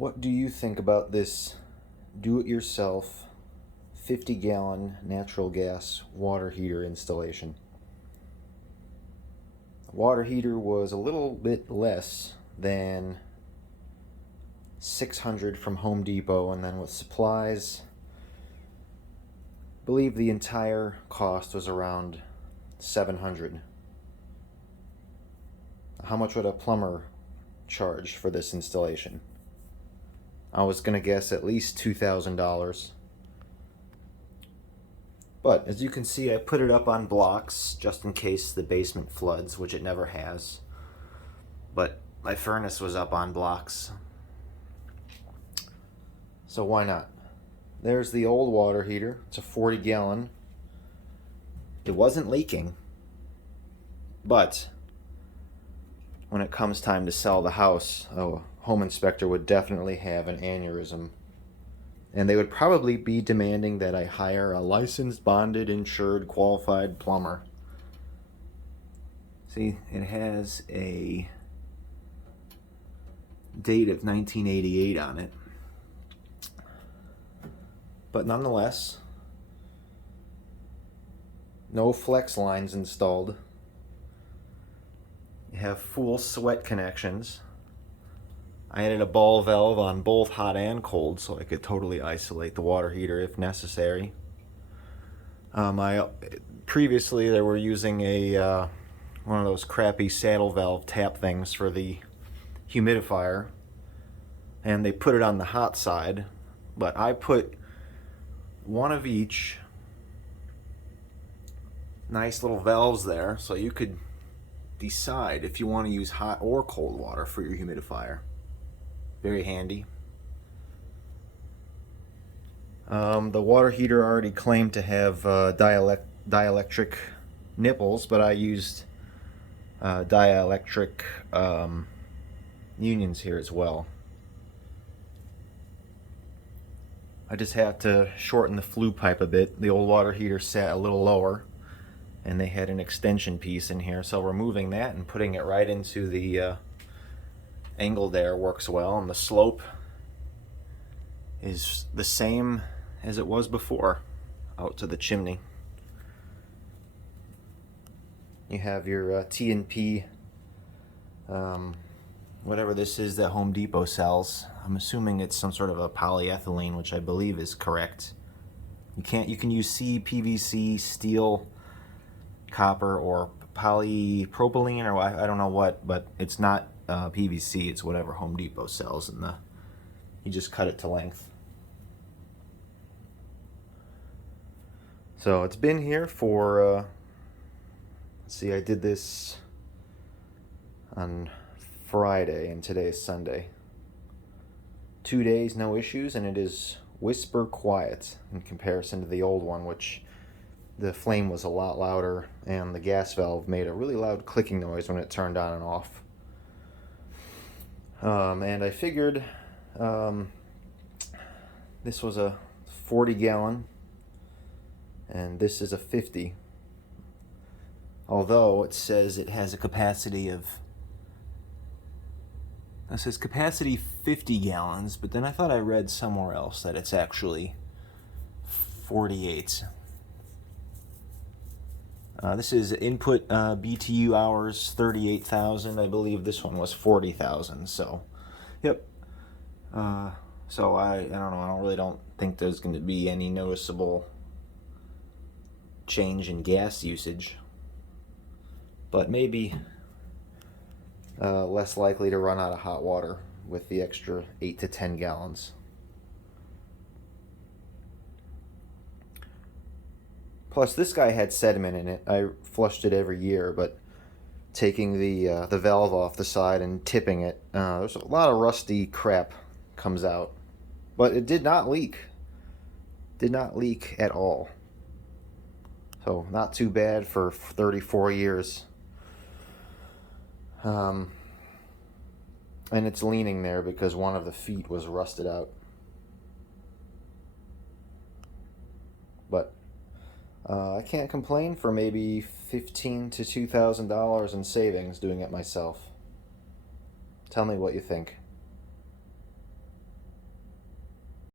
What do you think about this do-it-yourself 50-gallon natural gas water heater installation? The water heater was a little bit less than $600 from Home Depot, and then with supplies, I believe the entire cost was around $700. How much would a plumber charge for this installation? I was going to guess at least $2,000. But as you can see, I put it up on blocks just in case the basement floods, which it never has. But my furnace was up on blocks, so why not? There's the old water heater. It's a 40-gallon. It wasn't leaking, but when it comes time to sell the house, a home inspector would definitely have an aneurysm. And they would probably be demanding that I hire a licensed, bonded, insured, qualified plumber. See, it has a date of 1988 on it. But nonetheless, no flex lines installed. You have full sweat connections. I added a ball valve on both hot and cold so I could totally isolate the water heater if necessary. Previously they were using a one of those crappy saddle valve tap things for the humidifier, and they put it on the hot side, but I put one of each. Nice little valves there so you could decide if you want to use hot or cold water for your humidifier. Very handy. The water heater already claimed to have dielectric nipples, but I used dielectric unions here as well. I just have to shorten the flue pipe a bit. The old water heater sat a little lower, and they had an extension piece in here, so removing that and putting it right into the angle there works well, and the slope is the same as it was before out to the chimney. You have your T&P, whatever this is that Home Depot sells. I'm assuming it's some sort of a polyethylene, which I believe is correct. You can use PVC, steel, copper, or polypropylene, or I don't know what, but it's not PVC. It's whatever Home Depot sells, and you just cut it to length. So it's been here for let's see, I did this on Friday and today is Sunday. 2 days, no issues, and it is whisper quiet in comparison to the old one, which the flame was a lot louder and the gas valve made a really loud clicking noise when it turned on and off. And I figured this was a 40-gallon and this is a 50. Although it says it has a capacity of, it says capacity 50 gallons, but then I thought I read somewhere else that it's actually 48. This is input BTU hours 38,000. I believe this one was 40,000. So, yep. So I don't know. I really don't think there's going to be any noticeable change in gas usage, but maybe less likely to run out of hot water with the extra 8 to 10 gallons. Plus, this guy had sediment in it. I flushed it every year, but taking the valve off the side and tipping it, there's a lot of rusty crap comes out. But it did not leak. Did not leak at all. So, not too bad for 34 years. And it's leaning there because one of the feet was rusted out. But I can't complain for maybe $1,500 to $2,000 in savings doing it myself. Tell me what you think.